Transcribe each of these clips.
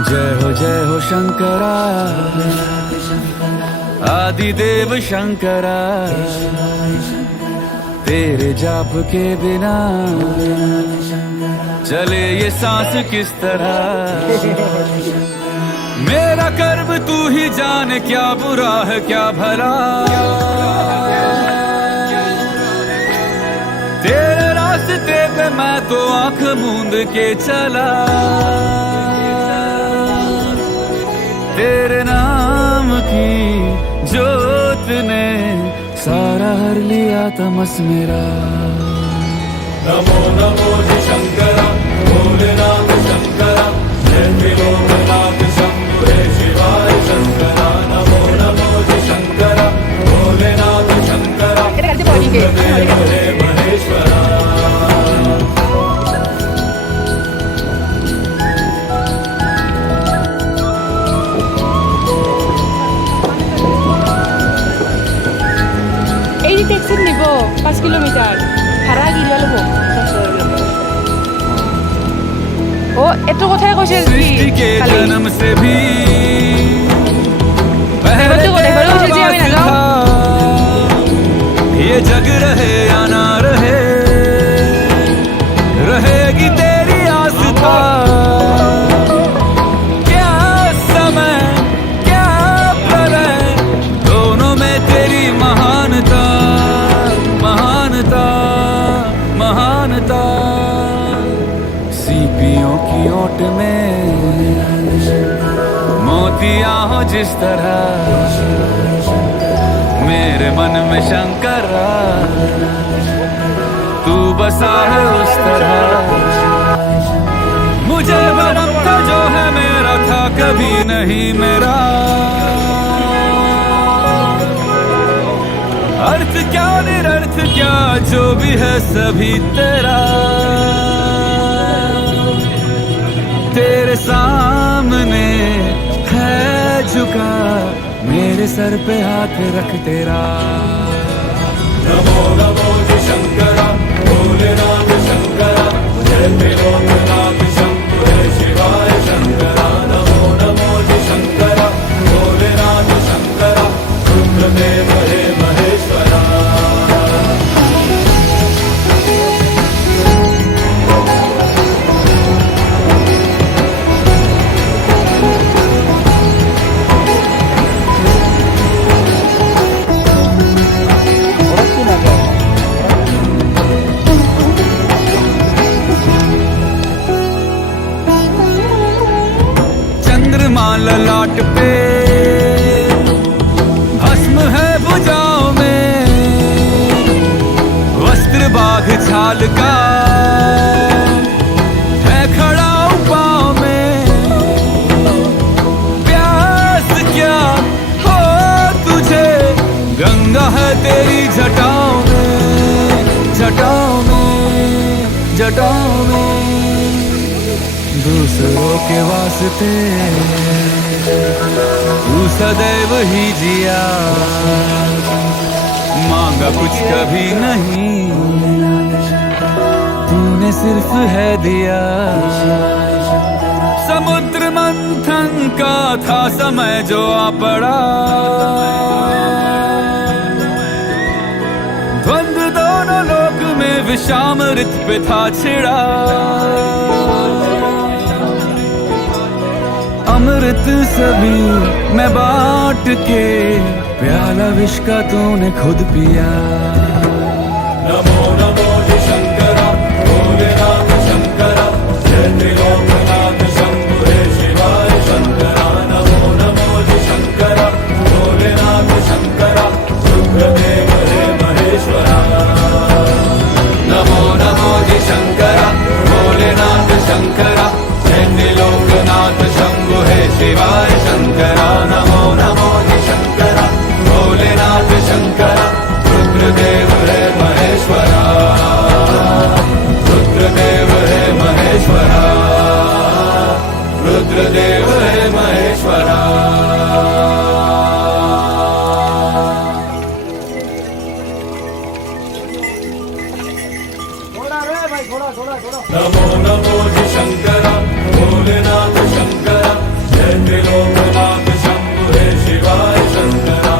जय हो शंकरा, आदिदेव शंकरा। तेरे जाप के बिना चले ये सांस किस तरह। मेरा कर्म तू ही जाने, क्या बुरा है क्या भला। तेरे रास्ते पे मैं तो आंख मूंद के चला। तेरे नाम की जोत ने सारा हर लिया तमस मेरा। नमो नमो जी शंकरा, भोलेनाथ शंकरा, जय त्रिलोकनाथ शंभो शिवाय शंकरा। नमो नमो जी शंकरा, भोलेनाथ शंकरा, रुद्रदेव हे महेश्वरा। এই ট্যাক্সি নিব 5 কিলোমিটার ভাড়া কিবা ল'ব। ও এত কথাই কৈছে सृष्टि के जन्म से भी पहले तेरा था। ये जग रहे या ना रहे, रहेगी तेरी आस्था। क्या समय क्या प्रलय, दोनों में तेरी महानता महानता महानता। सीपियों की ओट में मोतियां हो जिस तरह, मेरे मन में शंकरा तू बसा है उस तरह। मुझे भरम था जो है मेरा था कभी नहीं मेरा। अर्थ क्या निरर्थ क्या जो भी है सभी तेरा। तेरे सामने है झुका मेरे सर पे हाथ रख तेरा। नमो नमो जी शंकरा, भोलेनाथ शंकरा, जय त्रिलोकनाथ शंभो शिवाय शंकरा। नमो नमो जी शंकरा, भोलेनाथ शंकरा, रुद्रदेव हे महेश्वरा। चंद्रमा ललाट पे भस्म है भुजाओं में, वस्त्र बाघ छाल का है खड़ा पाँव में। प्यास क्या हो तुझे, गंगा है तेरी जटाओं में जटाओं में जटाओं में। दूसरों के वास्ते तू सदैव ही जिया, मांगा कुछ कभी नहीं तूने सिर्फ है दिया। समुद्र मंथन का था समय जो आ पड़ा, द्वंद्व दोनों लोक में विषामृत पे था छिड़ा। अमृत सभी मैं बांट के, प्याला विष का तूने खुद पिया। नमो नमो जी शंकरा, भोलेनाथ शंकरा, जय त्रिलोकनाथ शंभो शिवाय शंकरा। नमो नमो जी शंकरा, भोलेनाथ शंकरा, रुद्रदेव हे महेश्वरा। नमो नमो जी शंकरा, भोलेनाथ शंकरा, जय त्रिलोकनाथ शंभो शिवाय शंकरा। नमो नमो जी शंकरा, भोलेनाथ शंकरा, रुद्रदेव हे महेश्वरा। रुद्रदेव हे महेश्वरा, रुद्रदेव हे महेश्वरा। नमो नमो जी शंकरा, भोलेनाथ शंकरा, जय त्रिलोकनाथ शंभु हे शिवाय शंकरा।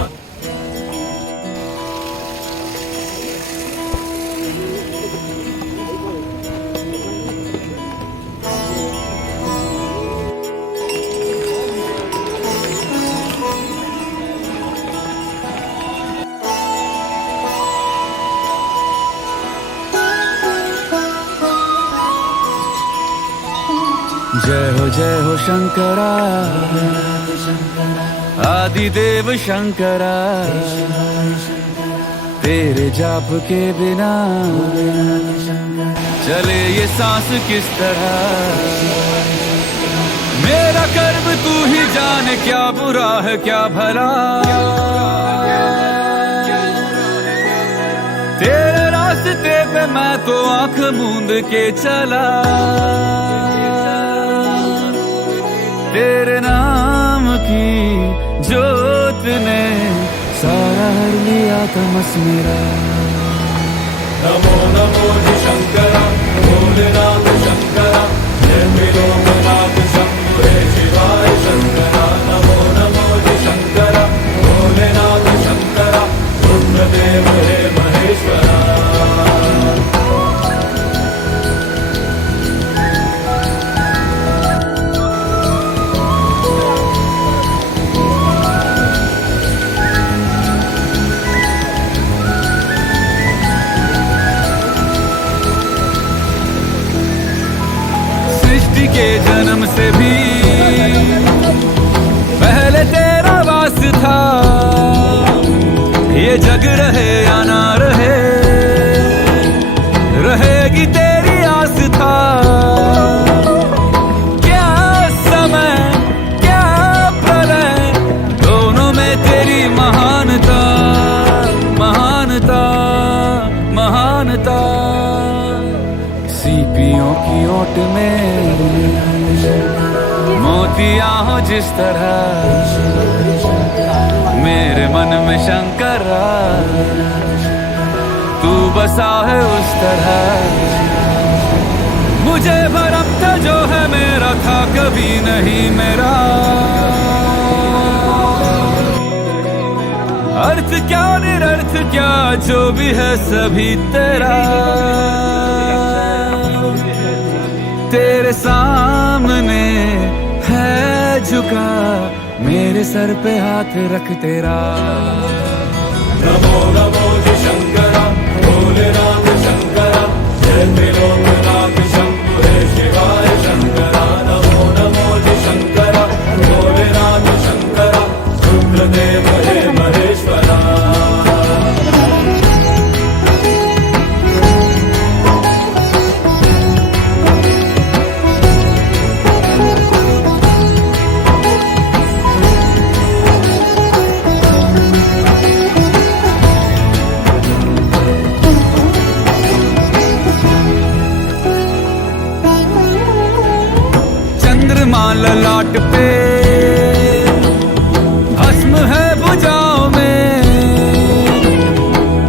जय हो शंकरा, आदिदेव शंकरा, तेरे जाप के बिना चले ये सांस किस तरह। मेरा कर्म तू ही जाने, क्या बुरा है क्या भला। तेरे रास्ते पे मैं तो आंख मूंद के चला, तेरे नाम की जोत ने सारा हर लिया तमस मेरा। नमो नमो जी शंकरा, भोलेनाथ शंकरा, जय त्रिलोकनाथ शंभु हे शिवाय शंकरा। नमो नमो जी शंकरा, भोलेनाथ शंकरा, रुद्रदेव हे महेश्वरा। के जन्म से भी पहले तेरा वास था, ये जग रहे या ना रहे, रहेगी तेरी आस था। क्या समय क्या प्रलय, दोनों में तेरी महानता महानता महानता। सीपियों की ओट में मोतियां हो जिस तरह, मेरे मन में शंकरा तू बसा है उस तरह। मुझे भरम था जो है मेरा था कभी नहीं मेरा। अर्थ क्या निरर्थ क्या जो भी है सभी तेरा। तेरे सामने है झुका, मेरे सर पे हाथ रख तेरा। नमो नमो जी शंकरा, भोलेनाथ शंकरा, जय त्रिलोकनाथ शंभु हे शिवाय शंकरा। नमो नमो जी शंकरा, भोलेनाथ शंकरा, रुद्रदेव हे महेश्वरा। ललाट पे भस्म है भुजाओं में,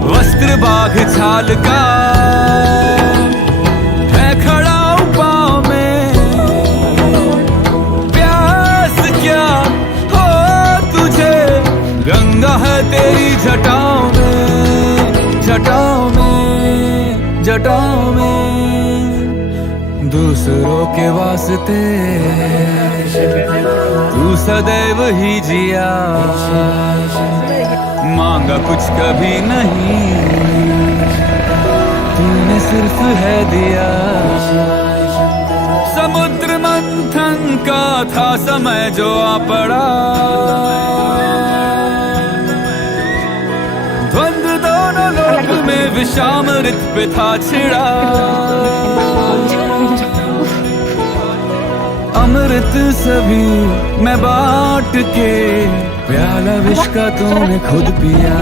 वस्त्र बाघ छाल का है खड़ा पाँव में। प्यास क्या हो तुझे, गंगा है तेरी जटाओं में जटाओं में जटाओं में। दूसरों के वास्ते तू सदैव ही जिया, मांगा कुछ कभी नहीं, तूने सिर्फ है दिया। समुद्र मंथन का था समय जो आ पड़ा, द्वंद्व दोनों लोक में विषामृत पे था छिड़ा। अमृत सभी मैं बांट के, प्याला विष का तूने खुद पिया।